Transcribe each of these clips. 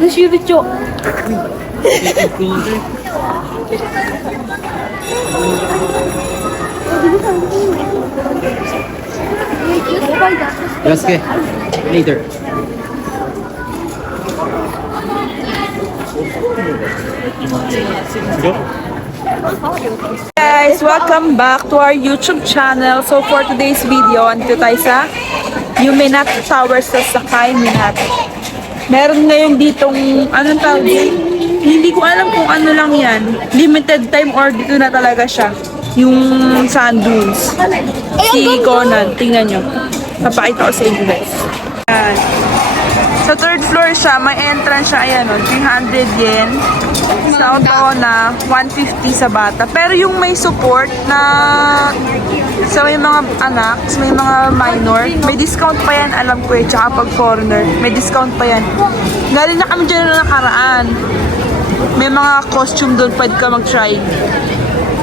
Lucio. Let's get later. Guys, welcome back to our YouTube channel. So for today's video, andito tayo sa Yumenat Tower sa Sakay Minat. Meron ngayon ditong, anong tawag yun? Hindi ko alam kung ano lang yan. Limited time or dito na talaga siya. Yung sand dunes. Si Conan, tingnan nyo. Papakita ko sa inyo guys. Ayan. Sa third floor siya, may entrance siya, ayan o, 300 yen. Sa auto na 150 sa bata. Pero yung may support na sa may mga anak, sa may mga minor, may discount pa yan, alam ko eh, tsaka pag foreigner, may discount pa yan. Galing na kami dyan na nakaraan. May mga costume doon, pwede ka mag-try.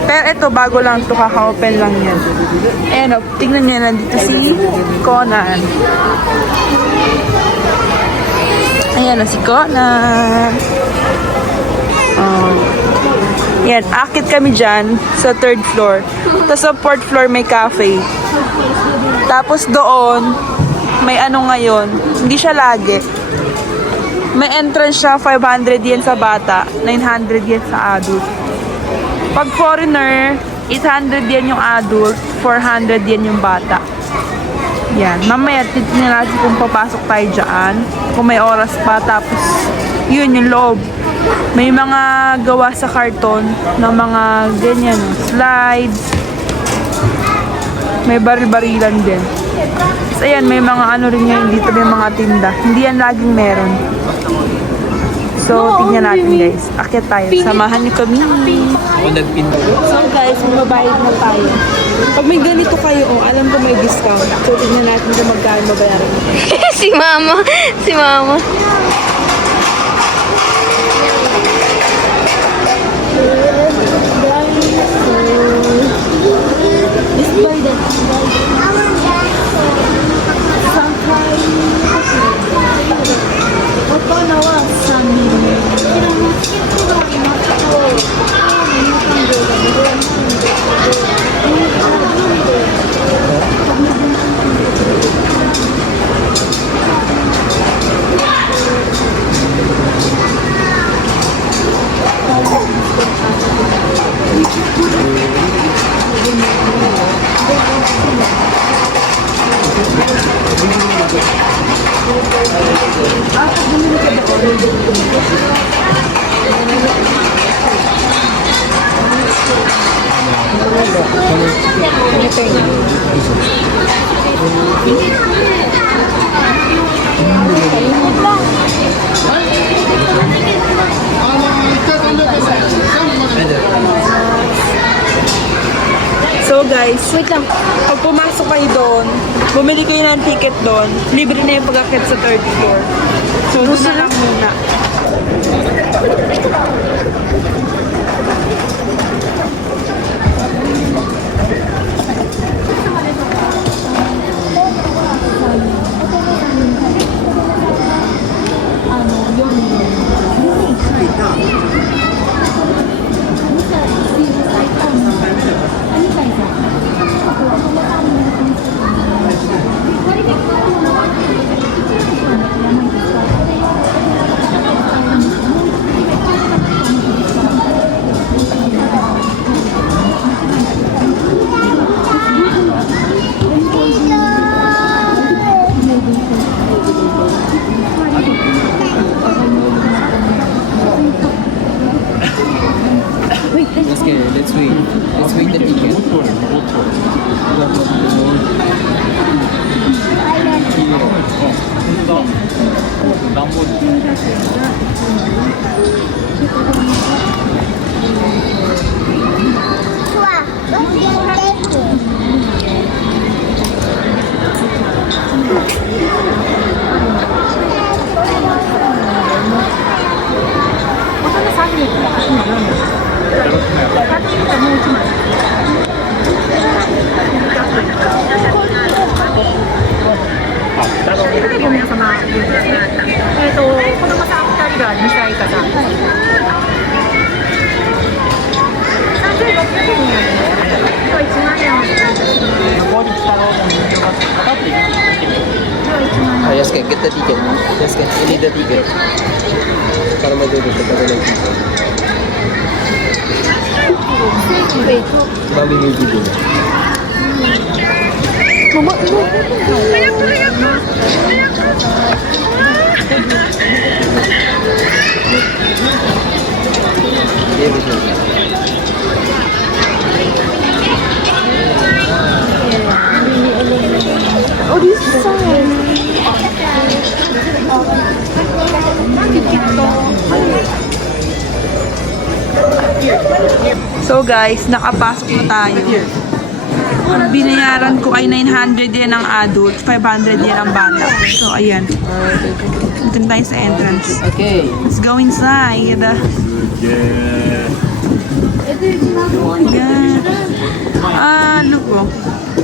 Pero ito, bago lang ito, kaka-open lang yan. Ayan o, tingnan niyo, nandito si Conan. Ayan o, si Conan. Yan, akit kami dyan sa third floor. Tapos sa fourth floor may cafe. Tapos doon, may ano ngayon, hindi siya lagi. May entrance siya, 500 yen sa bata, 900 yen sa adult. Pag foreigner, 800 yen yung adult, 400 yen yung bata. Yan, mamaya titignan natin kung papasok tayo dyan, kung may oras pa, tapos yun yung loob. May mga gawa sa karton ng mga ganyan, slides. May baril-barilan din. So ayan, may mga ano rin yan dito, may mga tinda. Hindi yan laging meron. So, tingnan natin guys. Akyat tayo. Samahan niyo kami. Ako nagpinto. So guys, mabayad na tayo. Pag may ganito kayo, alam ko may discount. So, tingnan natin kung magkano mabayaran. Si Mama. Si Mama. So guys, wait lang. Pag pumasok kayo doon, bumili kayo ng ticket doon, libre na yung pag-akit sa third floor. So doon na lang muna. the ticket. Jessica, you need the ticket. Para mag-google ka pa ng ticket. Mami may bibili. Oh, this is fine. So guys, nakapasok na tayo. Ang binayaran ko ay 900 yen ang adult, 500 yen ang bata. So ayan. Dito na tayo sa entrance. Okay. Let's go inside. Ayan. Ah, look po.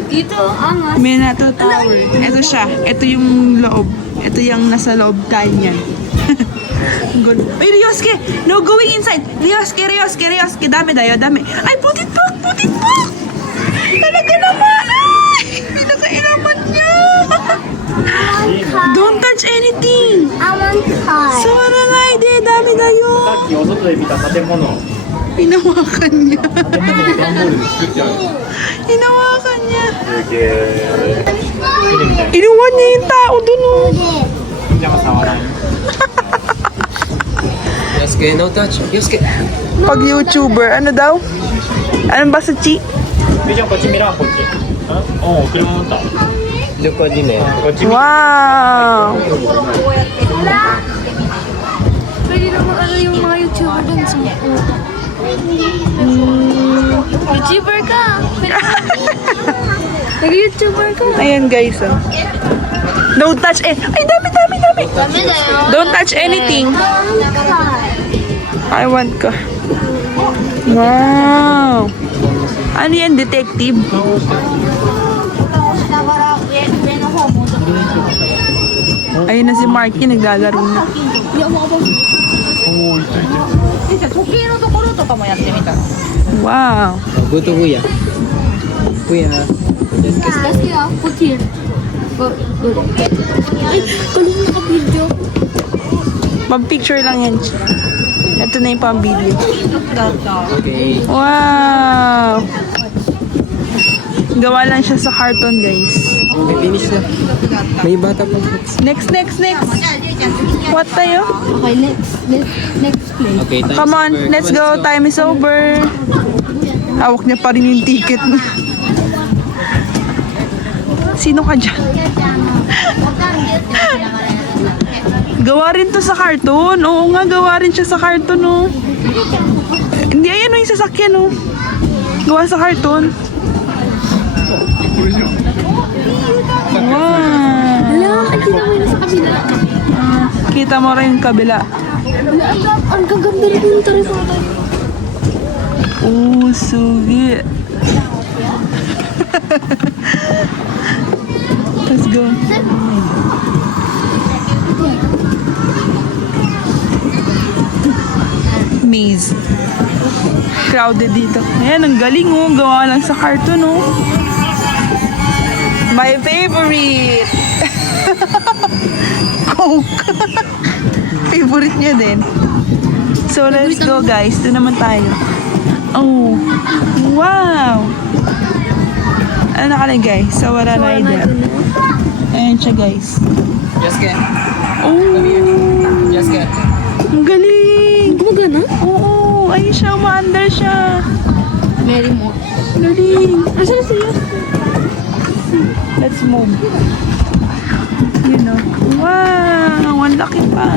Dito, angas. Minato Tower. Ito siya. Ito yung loob. Ito yung nasa loob tayo niyan. Good. Ay, Ryosuke! No going inside! Ryosuke, Ryosuke, Ryosuke! Dami tayo, dami. Ay, put it back! Put it back! Talaga naman! Ay! Pinakailaman niya! Don't touch anything! I want car. So, ano na, hindi. Dami tayo. さっきお外で見た建物 Hinawakan niya. 段ボールで作ってある Hinawakan niya. すげえ手で見て Inuwan niya yung tao dun, oh. じゃあ触らない Jessica, no touch. Jessica. Pag YouTuber, ano daw? Anong ba sa chi? でじゃあこっち見らんこっちおお車乗った Look what you need. こっち見 Wow! Pwede naman ano yung mga YouTuber dun sa YouTuber ka! Nag-YouTuber ka! Ayan guys, oh. Don't touch it. Ay, dami, dami, dami. Dami na yun! Don't touch anything. I want ka. Wow! Ano yan, detective? Ayun na si Marky, naglalaro na. Wow! Go to Kuya. Kuya. Jessica. Let's go, put here. Ay, kanina naka-video. Pag-picture lang yan. Ito na yung pang-video. Okay. Wow! Gawa lang siya sa carton, guys. Okay, finish na. May bata pa. Next, next, next. What tayo? Okay, next place. Okay, time Come on, let's go. Time is over. Hawak niya pa rin yung ticket niya. Sino ka dyan? Gawa rin to sa carton. Oo nga, gawa rin siya sa carton, oh. Hindi, ayan, oh, yung sasakyan, oh. Gawa sa carton. Wow. Wala, ay kita mo yun sa kabila. Kita mo rin yung kabila. Wala, ang gaganda rin yung tarifata. Oh, sugi. Let's go. Maze. Crowded dito. Ayan, ang galing, oh. Gawa lang sa carton, oh. My favorite! Coke. Favorite niya din. So, let's go, guys. Doon naman tayo. Oh. Wow! Ano nakalagay? Sawara Rider. Ayan siya, guys. Jessica. Oh! Jessica. Ang galing! Gumagana? Oo! Ayun siya, umaandar siya. Mary mo. Galing! Asa na sa'yo? Let's move. You know. Wow! Ang laki pa.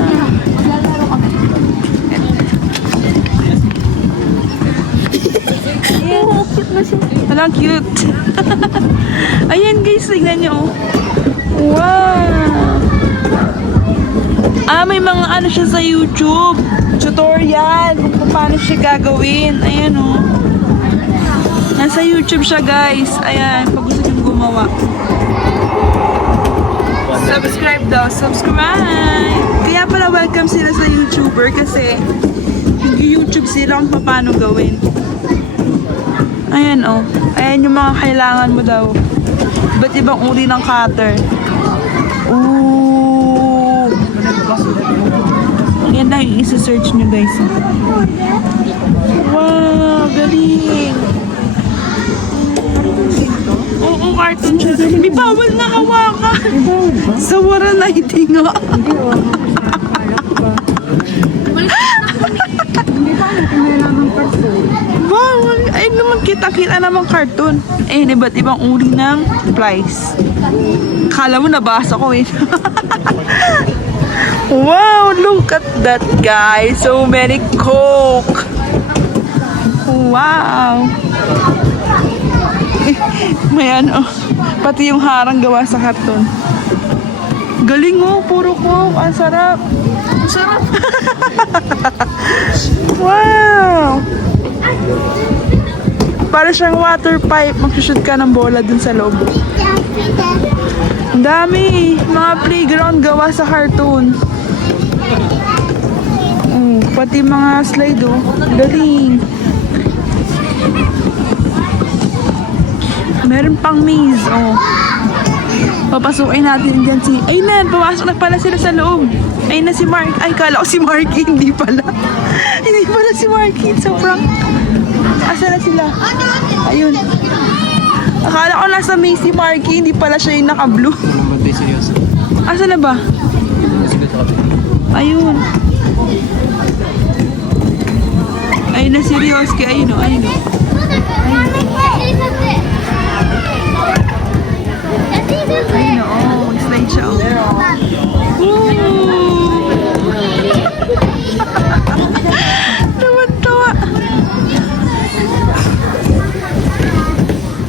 Oo, cute na siya. Walang cute. Ayan guys, tignan nyo. Oh. Wow! Ah, may mga ano siya sa YouTube. Tutorial kung paano siya gagawin. Ayan oh. Nasa YouTube siya guys. Ayan, pag gusto nyo gumawa. Subscribe daw. Subscribe! Kaya pala welcome sila sa YouTuber kasi nag-YouTube sila kung paano gawin. Ayan oh. Ayan yung mga kailangan mo daw. Iba't ibang uri ng cutter. Ooh! Yan lang yung isa-search nyo guys. Wow, galing. Oo, cartoon siya. May bawal na hawakan. Sa wara na hindi nga. Bawal. Ay naman kita-kita naman cartoon. Eh, iba't ibang uri ng price. Kala mo nabasa ko eh. Wow, look at that guys. So many Coke. Wow. May ano, pati yung harang gawa sa karton. Galing oh, puro Coke. Ang sarap. Ang sarap. Wow. Para siyang water pipe. Magsushoot ka ng bola dun sa loob. Ang dami. Mga playground gawa sa cartoon. Pati mga slide oh. Galing. Meron pang maze oh. Papasukin natin dyan si... Ay na, pumasok na pala sila sa loob. Ay na si Mark. Ay, kala ko si Marky. Hindi pala. Hindi pala si Marky. Sobrang... Asa na sila? Ayun. Akala ko nasa maze si Marky. Hindi pala siya yung naka-blue. Matay seryoso. Asa na ba? Ayun. Ayun na si Ryosuke. Ayun o, ayun o. Ayun o, oh, slide siya o. Tawa-tawa.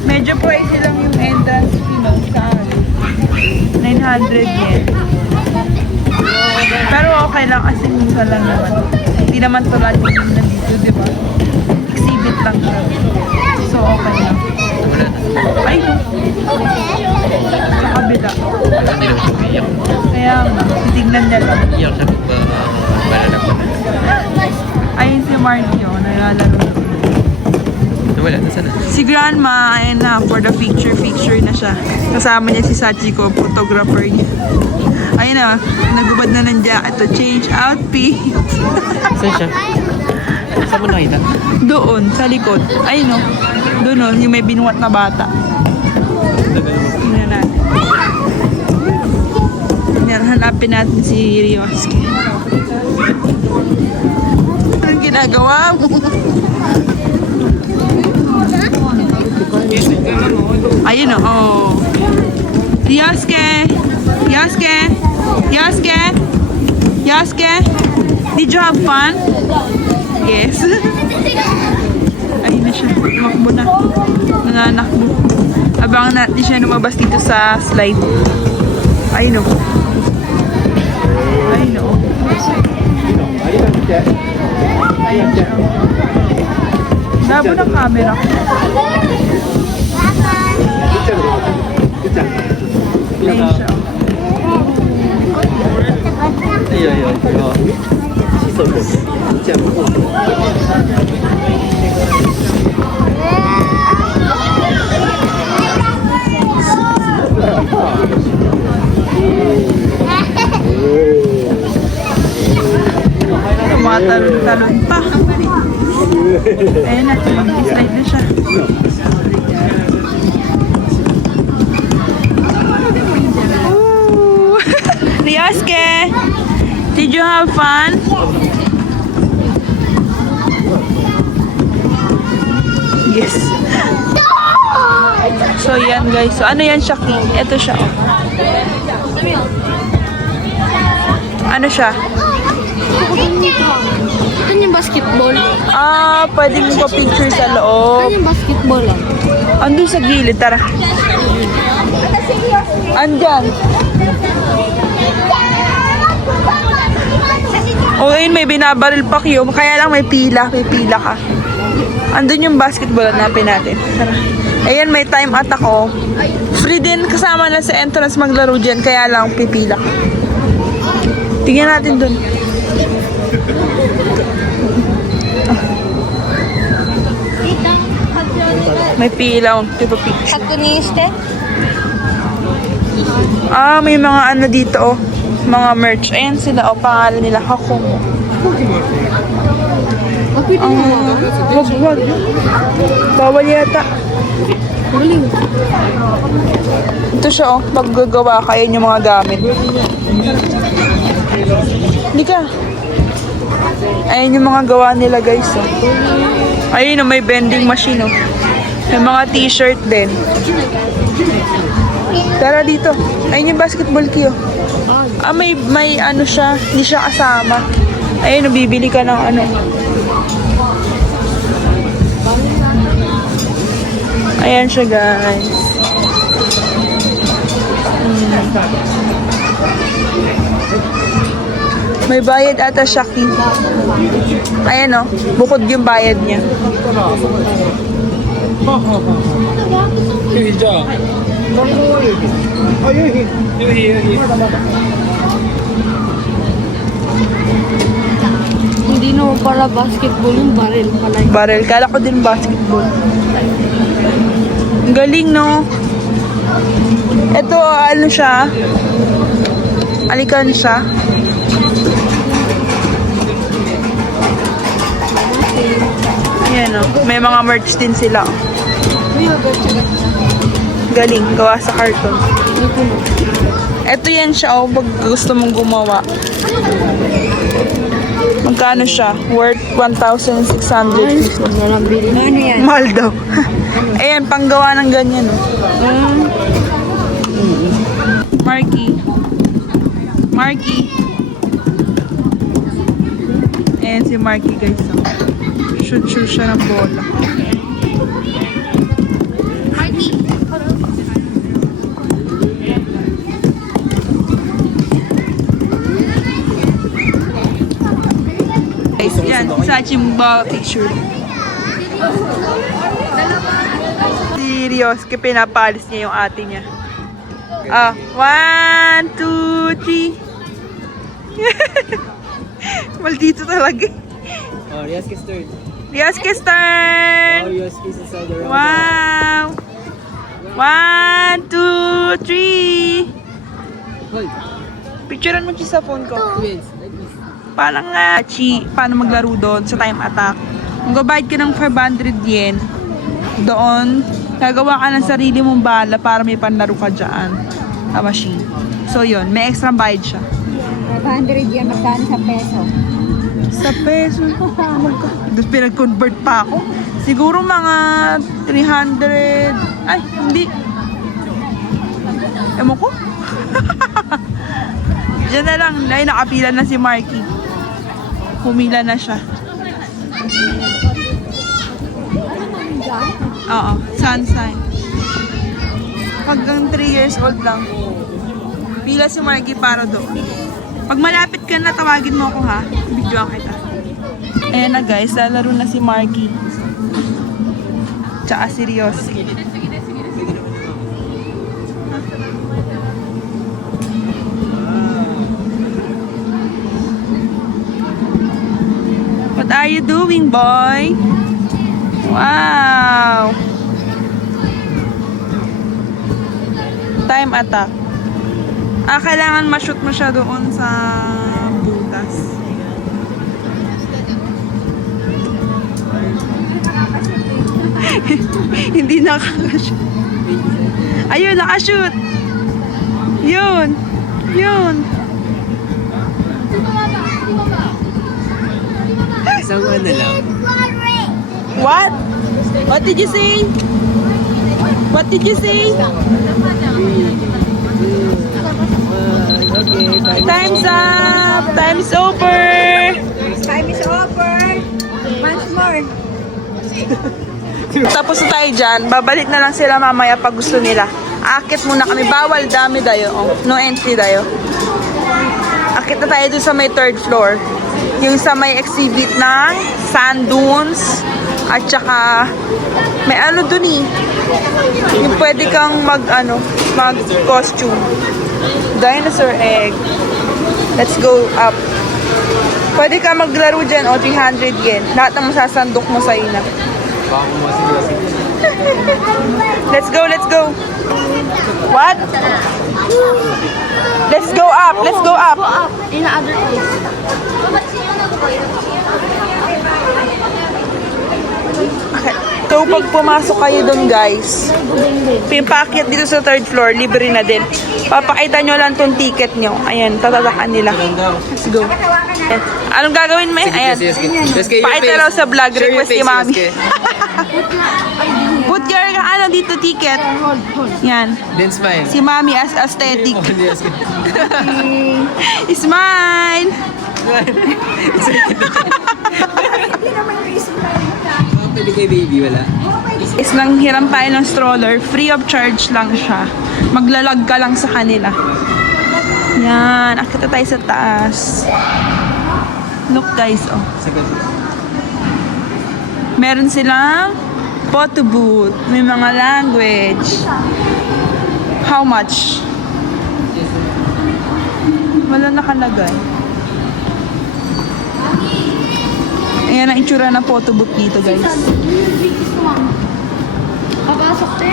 Medyo pricey lang yung entrance fee no, sa 900 yen. Pero okay lang kasi minsan lang naman. Hindi naman tulad yung nandito, di ba? Exhibit lang siya. So, okay lang. Ay, sa kabila. Hindi naman siya umiyak. Kaya nga, titignan niya lang. Iyak siya pag malalak ko na. Ayun si Marcio, nalalaro. Wala, nasa na? Si Grandma, ayun na, for the picture na siya. Kasama niya si Sachiko, photographer niya. Ayun na, nagubad na ng jacket to change outfit. Saan siya? Saan mo nakita? Doon, sa likod. Ayun o. Doon o, yung may binuhat na bata. Tingnan natin. Yan, hanapin natin si Ryosuke. Anong ginagawa mo? Ayun o. Oh. Ryosuke! Ryosuke! Ryosuke! Ryosuke! Did you have fun? Yes. Ayun na siya. Tumakbo na. Nanganakbo. Abangan natin siya lumabas dito sa slide. Ayun o. Ayun o. Ayun siya. Labo ng camera. Ayun siya. Ayun. Tumatalon-talon pa. Ayun na, mag-slide na siya. Ooh. Ryosuke! Did you have fun? Yes. So yan guys. So ano yan siya? Ito siya. Oh. Ano siya? Ito yung basketball. Ah, pwede mo pa-picture sa Ito loob. yung basketball lang. Andun sa gilid, tara. Andyan. O ayun, may binabaril pa kayo. Kaya lang may pila ka. Andun yung basketball, hanapin natin. Tara. Ayan, may time at ako. Free din, kasama na sa entrance maglaro dyan. Kaya lang, pipila ka. Tingnan natin dun. May pila. Katuniste? Ah, may mga ano dito, oh. Mga merch. Ayan sila, o pangalan nila, Hakumo. Wag. Bawal yata. Ito siya, oh. Paggagawa ka, yun yung mga gamit. Hindi ka. Ayan yung mga gawa nila, guys, oh. Ayun, oh, may vending machine, oh. May mga t-shirt din. Tara dito. Ayun yung basketball key, oh. Ah, may ano siya. Hindi siya kasama. Ayun, oh, bibili ka ng ano. Ayan siya, guys. May bayad ata siya, Ki. Ayan, oh. Bukod yung bayad niya. Hindi naman para basketball yung barrel pala. Barrel. Kala ko din basketball. Ang galing, no? Ito, ano siya? Alikan siya. Ayan, no? May mga merch din sila. Galing. Gawa sa carton. Ito yan siya, oh. Pag gusto mong gumawa. Magkano siya? Worth 1,650. Ano yan? Mahal daw. Ayan, panggawa ng ganyan, oh. Marky. Ayan si Marky, guys, oh. Shoot siya ng bola. Guys, yan. Sachi Mba picture. Serious, kaya pinapalis niya yung ate niya. 1, 2, 3. Maldito talaga. Oh, Riaski's turn. Riaski's Oh, turn! Riaski's inside the round. Wow! 1, 2, 3. Hold. Picturean mo siya sa phone ko. Twins, like this. Parang nga, paano maglaro doon sa time attack. Magbabayad ka ng 500 yen. Doon, gagawa ka ng sarili mong bala para may panlaro ka dyan. Sa machine. So yun, may extra bayad siya. 500 yan, magkano sa peso? Sa peso. Doon pinag-convert pa ako. Siguro mga 300. Ay, hindi. Ewan ko. Diyan na lang. Ay, nakapila na si Marky. Pumila na siya. Oo, sunshine. Hanggang 3 years old lang. Pila si Marky para doon. Pag malapit ka na, tawagin mo ako, ha? Videoan kita. Ayan na, guys. Lalaro na si Marky. Tsaka si Ryosuke. What are you doing, boy? Wow! Time attack. Kailangan ma-shoot mo siya doon sa butas. Hindi nakaka-shoot. Ayun, naka-shoot! Yun! Isang ano lang. What? What did you say? What did you say? Okay, Time's up! Time's over! Time is over. Once more. Tapos na tayo dyan. Babalik na lang sila mamaya pag gusto nila. Akit muna kami. Bawal, dami tayo. Oh, no entry tayo. Akit na tayo dun sa may 3rd floor. Yung sa may exhibit ng sand dunes. At saka may ano dun eh. Yung pwede kang mag costume. Dinosaur egg. Let's go up. Pwede ka maglaro dyan o 300 yen. Lahat ng masasandok mo sa ina. Let's go. What? Let's go up. Let's go up. Go up in other place. Okay. So, pag pumasok kayo doon, guys, pimpakyat dito sa third floor, libre na din. Papakita nyo lang tong ticket nyo. Ayan, tatatakan nila. Let's go. Ayan. Anong gagawin mo? Ayan. Pakita raw sa vlog, request ni Mami. Put your, dito, ticket. Yan. Then smile. Si Mami as aesthetic. Yes. Smile! Pwede kay baby, wala. Is nang hiram tayo ng stroller, free of charge lang siya. Maglalag ka lang sa kanila. Yan, akita tayo sa taas. Look guys, oh. Sagad. Meron silang photo booth. May mga language. How much? Wala nakalagay. Ayan ang itsura ng photo booth dito guys. Papasok te.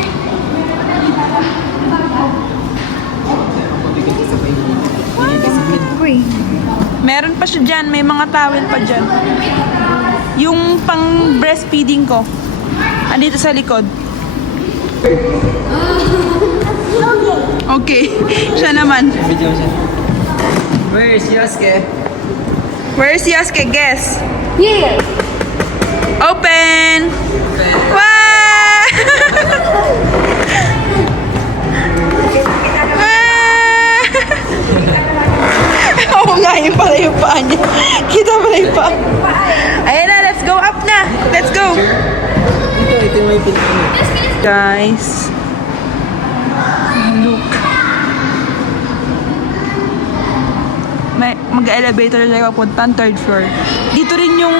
Meron pa siya dyan. May mga towel pa dyan. Yung pang breastfeeding ko. Andito sa likod. Okay. Siya naman. Video siya. Where is Yosuke? Where is Yosuke? Guess. Yeah. Open! Wow! Oo nga, yun pala yung paa niya. Kita pala yung paa. Ayan na, let's go up na. Let's go. Ito yung may pinto. Guys. Look. May mag-elevator siya papuntang third floor. Dito rin yung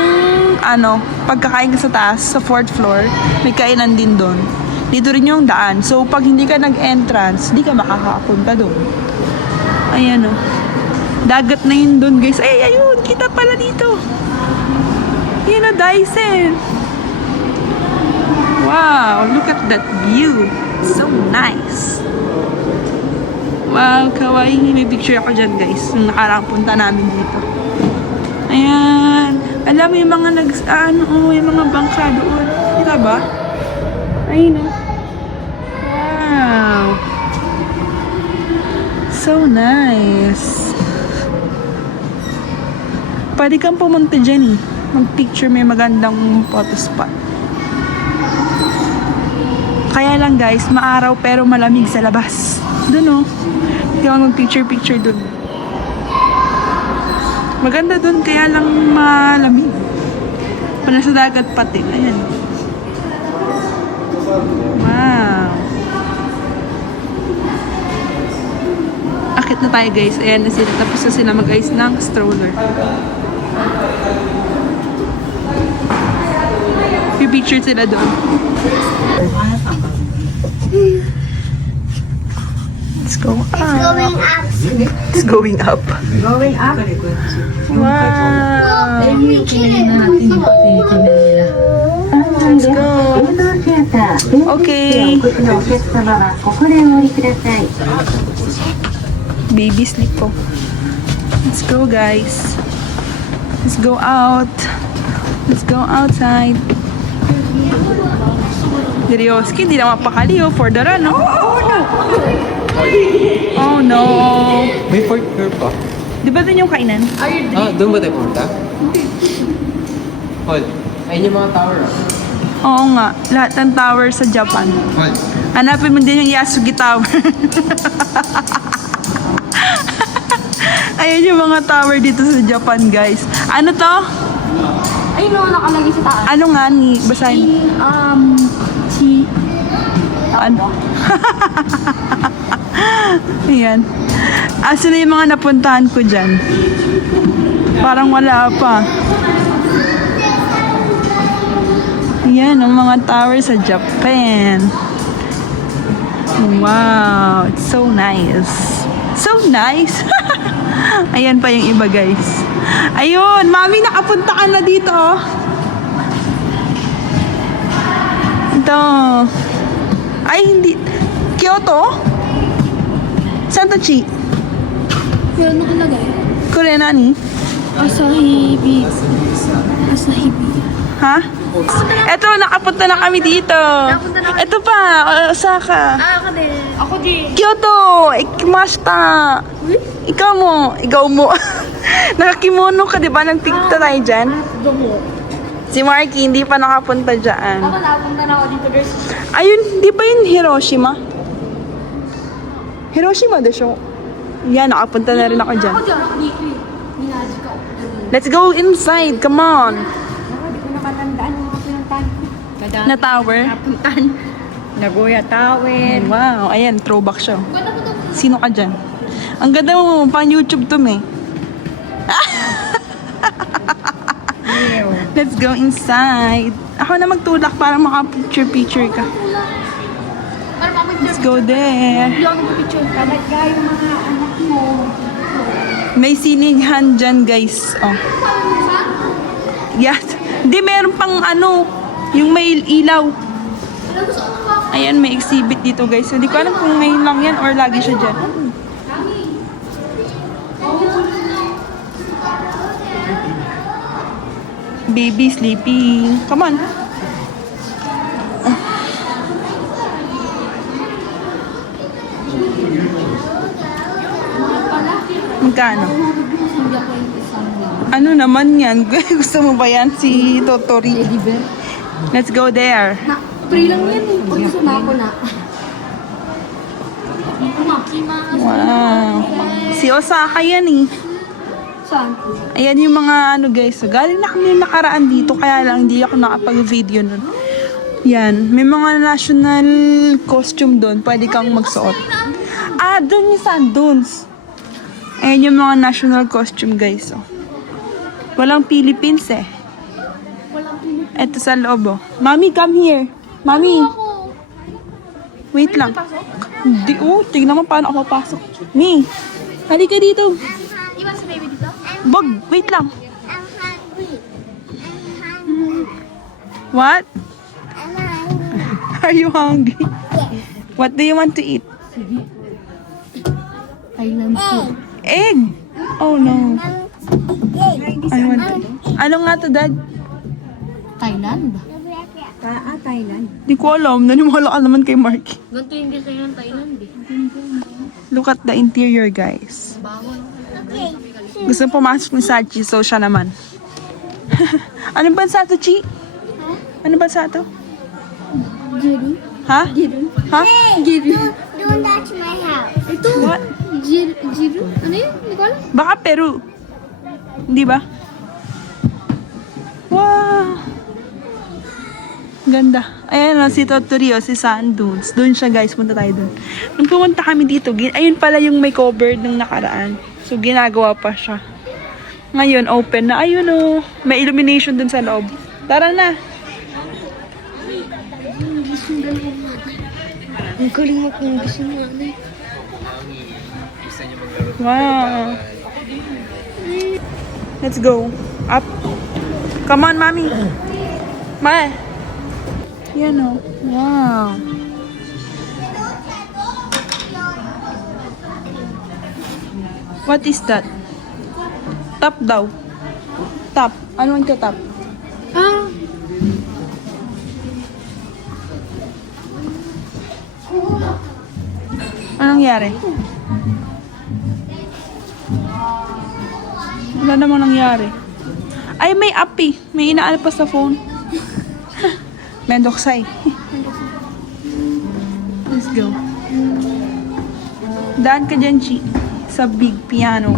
pagkakain ka sa taas, sa fourth floor, may kainan din doon. Dito rin yung daan. So, pag hindi ka nag-entrance, hindi ka makakapunta doon. Ayan o. Dagat na yun doon, guys. Ay, ayun! Kita pala dito. Ayan o, Dyson. Wow! Look at that view. So nice. Wow, kawaii. May picture ako dyan, guys. Nung nakaraang punta namin dito. Ayan. Alam mo yung mga yung mga bangka doon. Kita ba? Ayun o. Wow. So nice. Pwede kang pumunta dyan eh. Mag-picture, may magandang photo spot. Kaya lang guys, maaraw pero malamig sa labas. Doon o. Hindi ako mag-picture doon. Maganda doon, kaya lang malamig. Wala sa dagat pati. Ayan. Wow. Akit na tayo guys. Ayan na sila. Tapos na sila mag-ayos ng stroller. Pipicture sila doon. Let's go up. It's going up. Going up. Wow. Let's go. Okay. Baby sleep po. Let's go guys. Let's go out. Let's go outside. Dirioski, hindi na mapakaliw for the run, no? Oh no. May fourth floor pa. Di ba dun yung kainan? Ah, doon ba tayo pumunta? Hold. Ayun yung mga tower ah. Oo nga. Lahat ng tower sa Japan. Hold. Hanapin mo din yung Yasugi Tower. Ayan yung mga tower dito sa Japan, guys. Ano to? Ayun o, nakalagay sa taas. Ano nga ni? Basahin. Ano? Ayan. Asa na yung mga napuntahan ko dyan? Parang wala pa. Ayan, ang mga tower sa Japan. Wow, it's so nice. So nice. Ayan pa yung iba, guys. Ayun, Mami, nakapunta ka na dito, oh. Ito. Ay, hindi. Kyoto? Saan to to, Chi? Meron nakalagay. Korean nani? Asahibi. Asahibi. Ha? Eto, nakapunta na kami dito. Eto pa, Osaka. Ako din. Ako din. Kyoto! Ikimashita! Ikaw mo. Nakakimono ka, di ba? Nagpikta tayo dyan. Si Marky, hindi pa nakapunta dyan. Ako napunta na ako dito, guys. Ayun, di ba yun Hiroshima? Hiroshima de siya. Yan, nakapunta na rin ako dyan. Ako dyan, ako dito eh. Minaji ko. Let's go inside, come on! Hindi ko na matandaan yung mga pinuntahan. Na tower. Napuntahan. Nagoya Tower. Wow, ayan, throwback siya. Sino ka dyan? Ang ganda mo, pang YouTube to, me. Let's go inside. Ako na magtulak para maka-picture ka. Para makapicture. Let's go there. Hindi ako nagpipicture. Talaga yung mga anak mo. May sininghan dyan, guys. Oh. Yes. Hindi, meron pang ano, yung may ilaw. Ayan, may exhibit dito, guys. Hindi ko alam kung ngayon lang yan or lagi siya dyan. Baby sleeping. Come on. Magkano? Ano naman yan? Gusto mo ba yan si Totori? Let's go there. Na, free lang yan eh. Pag gusto na ako na. Wow. Si Osaka yan eh. Saan? Ayan yung mga ano guys. So, galing na kami nakaraan dito. Kaya lang hindi ako nakapag-video nun. Yan. May mga national costume doon. Pwede kang magsuot. Ah, doon yung sand dunes. Ayan yung mga national costume guys. Oh. Walang Philippines eh. Ito sa loob oh. Mami, come here. Mami. Wait lang. Hindi oh. Tignan mo paano ako papasok. Mi. Halika dito. Iba sa baby dito? Bog, wait lang. What? Are you hungry? What do you want to eat? Thailand food. Egg! Oh no. I want to. Ano nga to, Dad? Thailand? Thailand. Di ko alam. Naniwala ka naman kay Mark. Ganito yung design ng Thailand eh. Look at the interior, guys. Bawal. Gusto pumasok ni Sachi, so siya naman. Ano bansa to, Chi? Ano bansa to? Jiru. Ha? Ha? Jiru. Don't touch my house. Ito. What? Jiru. Ano yun? Hindi ko alam. Baka Peru. Di ba? Wow! Ganda. Ayan o, si Totori o, si Sand Dunes. Doon siya guys, punta tayo doon. Nung pumunta kami dito, ayun pala yung may cover nung nakaraan. So, ginagawa pa siya. Ngayon, open na. Ayun o, may illumination dun sa loob. Tara na. Ang galing mo kung gusto mo ano. Wow. Let's go. Up. Come on, Mommy. Ma. Yan o. Wow. What is that? Top daw. Top. Ano ang top? Ah. Anong nangyari? Wala namang nangyari. Ay, may app eh. May inaalpas sa phone. Mendoksay. Let's go. Daan ka dyan, Chi. Sa big piano.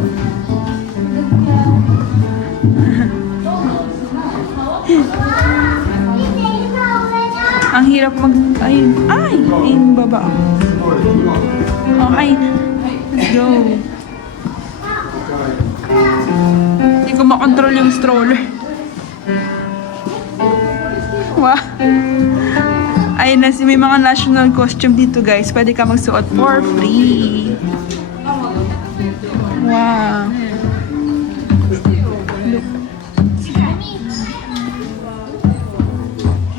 Ang hirap mag... Ayun. Ay! Ayun, baba. Okay. Let's go. Hindi ko makontrol yung stroller. Wow. Ayun na, may mga national costume dito guys. Pwede ka magsuot for free. Wow.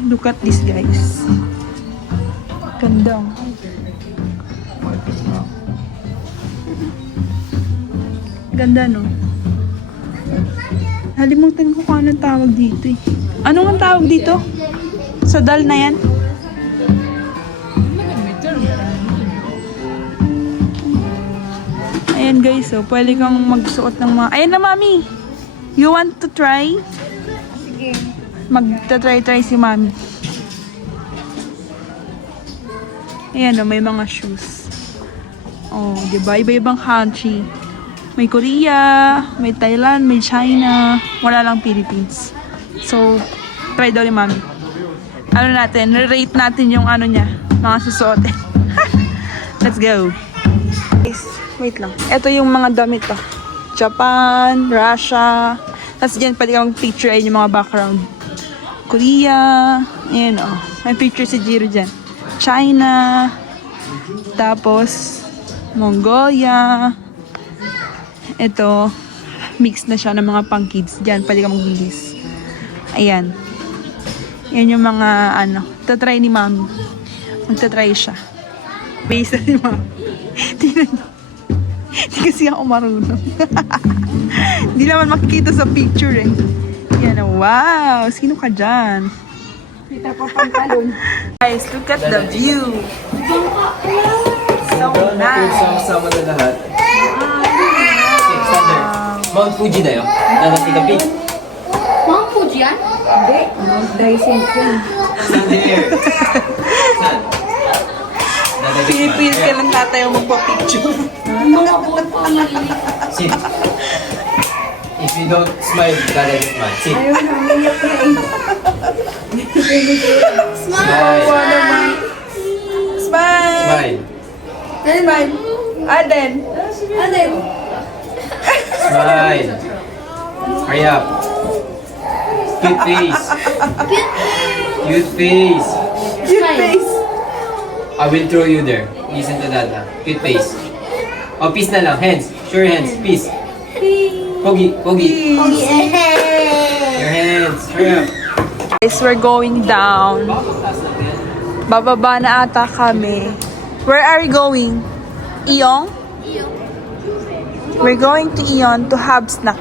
Look at this guys. Ganda. Ganda, no? Halimutan ko kung anong tawag dito eh. Ano ang tawag dito? Sa dal na yan? Ayan guys, so pwede kang magsuot ng mga... Ayan na, mami! You want to try? Sige. Magta-try si mami. Ayan o, may mga shoes. Oh, diba? Iba-ibang country. May Korea, may Thailand, may China. Wala lang Philippines. So, try daw ni mami. Ano natin? Rate natin yung ano niya. Mga susuotin. Let's go. Guys, wait lang. Ito yung mga damit pa. Japan, Russia. Tapos dyan, pwede ka mag-picture ayun yung mga background. Korea. Ayan o. May picture si Jiro dyan. China. Tapos, Mongolia. Ito, mix na siya ng mga pang kids. Diyan, pwede ka magbihis. Ayan. Yan yung mga, ano, tatry ni mami. Magtatry siya. Base na ni mami. Tingnan nyo. Hindi kasi ako marunong. Hindi naman makikita sa picture eh. Yan, wow! Sino ka dyan? Kita pa pantalon. Guys, look at the view. So nice. Sama na lahat. Alexander, Mount Fuji na yun. Nakatikapi. Mount Fuji yan? Hindi. Mag-dicing ko. Alexander. Saan? Pinipilit ka lang tatayo magpa-picture. Mga buwan po ang maliliit. Sit. If you don't smile, daddy smile. Sit. Ayaw na, umiyak na eh. Smile. Smile! Smile. Smile! Arden! Alin? Smile. Hurry up. Cute face. Cute face. Cute face! I will throw you there. Listen to that. Cute face. Oh, peace na lang. Hands. Show your hands. Peace. Pogi. Pogi. Your hands. Hurry up. Guys, we're going down. Bababa na ata kami. Where are we going? Iong? We're going to Ion to have snack.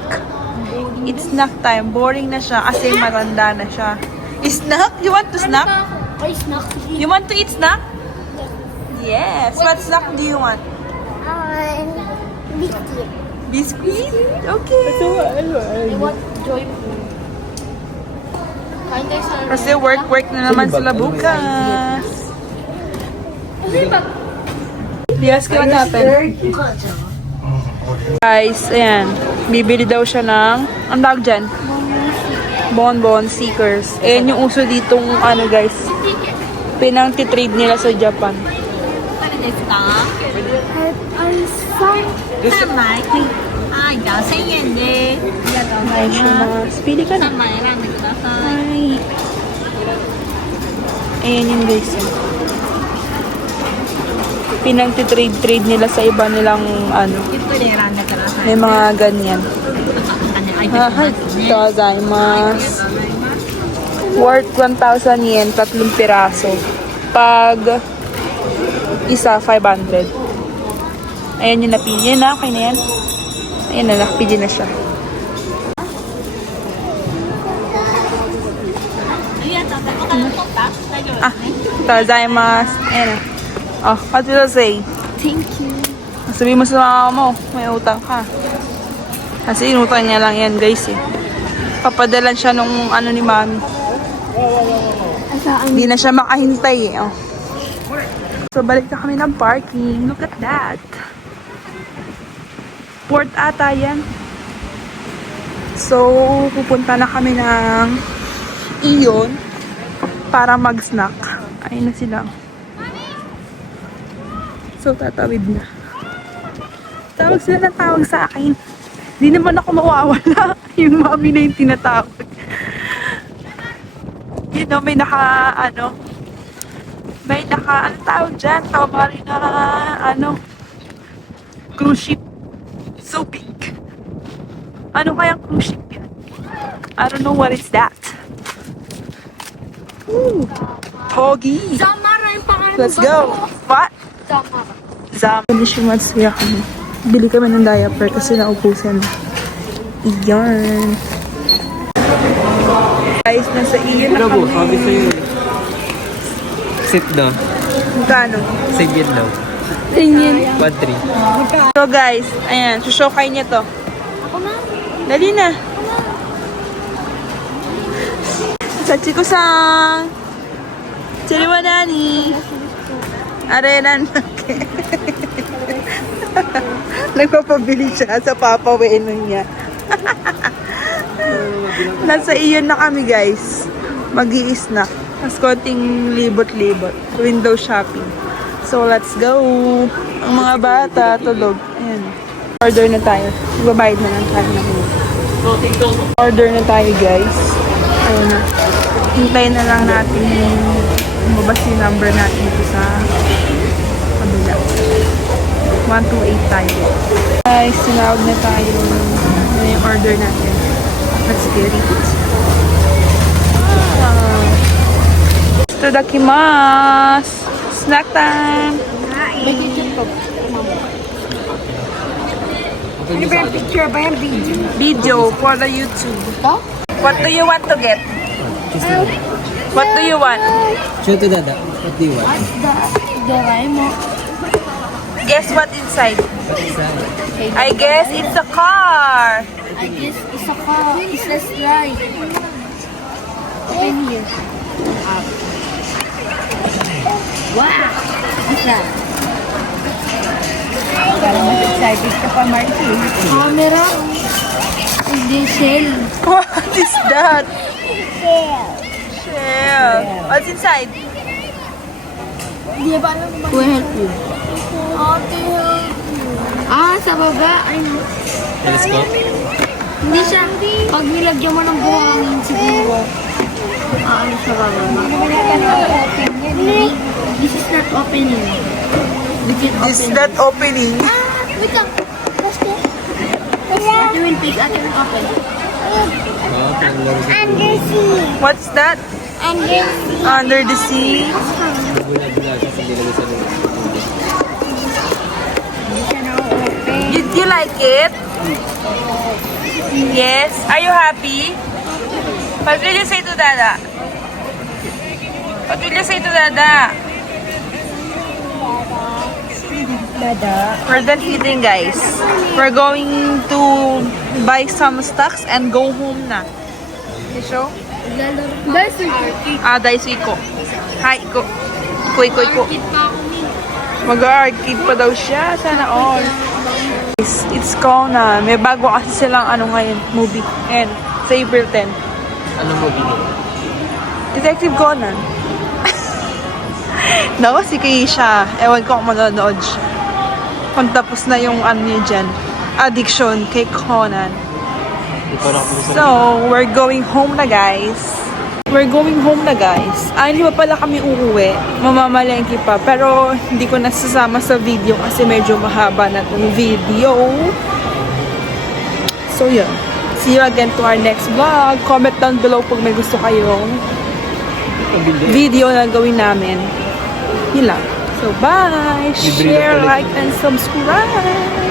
It's snack time. Boring na siya kasi matanda na siya. Snack? You want to snack? Ay, snack. You want to eat snack? Yes. What snack do you want? Biscuit. Biscuit? Okay. I want joy food. Kain tayo sa... Kasi work na naman sila bukas. Yes, what happened? Guys, ayan. Bibili daw siya ng... Ang tawag dyan? Bonbon seekers. Ayan yung uso ditong ano guys. Pinang-titrade nila sa Japan. Pili ka na. Ay. Ayan yung guys. Pinang-titrade nila sa iba nilang ano. May mga ganyan. Tazaimasu. Worth 1,000 yen, 3 piraso. Pag isa, 500. Ayan yung napili. Yan na, okay na yan. Ayan na, nakapili na siya. Ah, tazaimasu. Ayan na. Oh, what will I say? Thank you. Sabi mo sa mama mo, may utang ka. Kasi inutang niya lang yan, guys eh. Papadalan siya nung ano ni mami. Hindi na siya makahintay eh. Oh. So, balik na kami ng parking. Look at that. Port ata yan. So, pupunta na kami ng Ion para mag-snack. Ayun na sila. So, tatawid na. Tawag sila ng tawag sa akin. Hindi naman ako mawawala. Yung mami na yung tinatawag. You know, may ano tawag dyan? Tawag rin na, cruise ship. So big. Ano kayang cruise ship yan? I don't know what is that. Ooh. Pogi. Zamara yung pangalan. Let's go. What? Zamara. Zam. Shimatsuya kami. Bili kami ng diaper kasi naubusan. Iyan. Guys, nasa iyan na Bravo, kami. sabi sa'yo. Sit down. Magkano? Sige daw. Tingin. 1-3. So guys, ayan, sushokay niya to. Ako na. Dali na. Sachiko-san. Chiriwa nani. Arenan. Nagpapabili siya sa Papa Weno niya. Nasa iyon na kami guys. Mag-i-snack. Mas konting libot-libot. Window shopping. So let's go. Ang mga bata, tulog. Ayan. Order na tayo. Magbabayad na lang tayo ng order na tayo guys. Ayun na. Hintayin na lang natin lumabas yung number natin dito sa kabila. 128 tayo. Guys, sinawag na tayo. Ano yung order natin? Let's get it. Itadakimasu! Snack time! May kitchen po. Ano ba yung picture ba yung video? Video for the YouTube. Ito? What do you want to get? What do you want? Show to Dada. What do you want? What's the Doraemon? Guess what inside? I guess it's a car. I guess it's a car. It's a slide. Open here. Wow! What's that? Parang mas excited ka pa, Marky. Camera. And then shell. What is that? Shell. What's inside? Hindi ba alam ba? Who help you? Ah, sa baba. I know. Telescope? Hindi siya. Pag nilagyan mo ng buhangin siguro. Ano siya baba? This is not opening. We can This open. that opening. Wait lang. Ate will pick. Ate will open. Oo, panglaro sa What's that? Under the sea. bula-bula siya sa nilagay sa loob. Did you like it? Yes. Are you happy? What will you say to Dada? What will you say to Dada? Dada. We're done eating, guys. We're going to buy some stocks and go home na. Okay, show? That's it. Daiso Iko. Hi, Iko. Iko. Kit pa ako ni. Mag-arcade pa daw siya. Sana all. It's Conan. May bago kasi silang ngayon, movie. And sa April 10. Ano mo binili? Detective Conan. Naku, si Keisha. Ewan ko kung manonood siya. Kung tapos na yung niya dyan. Addiction kay Conan. So, we're going home na guys. Hindi pa pala kami uuwi. Mamamalengke pa. Pero hindi ko nasasama sa video kasi medyo mahaba na itong video. So, yun. See you again to our next vlog. Comment down below kung may gusto kayong video na gawin namin. Yun lang. So, bye! Share, like, and subscribe!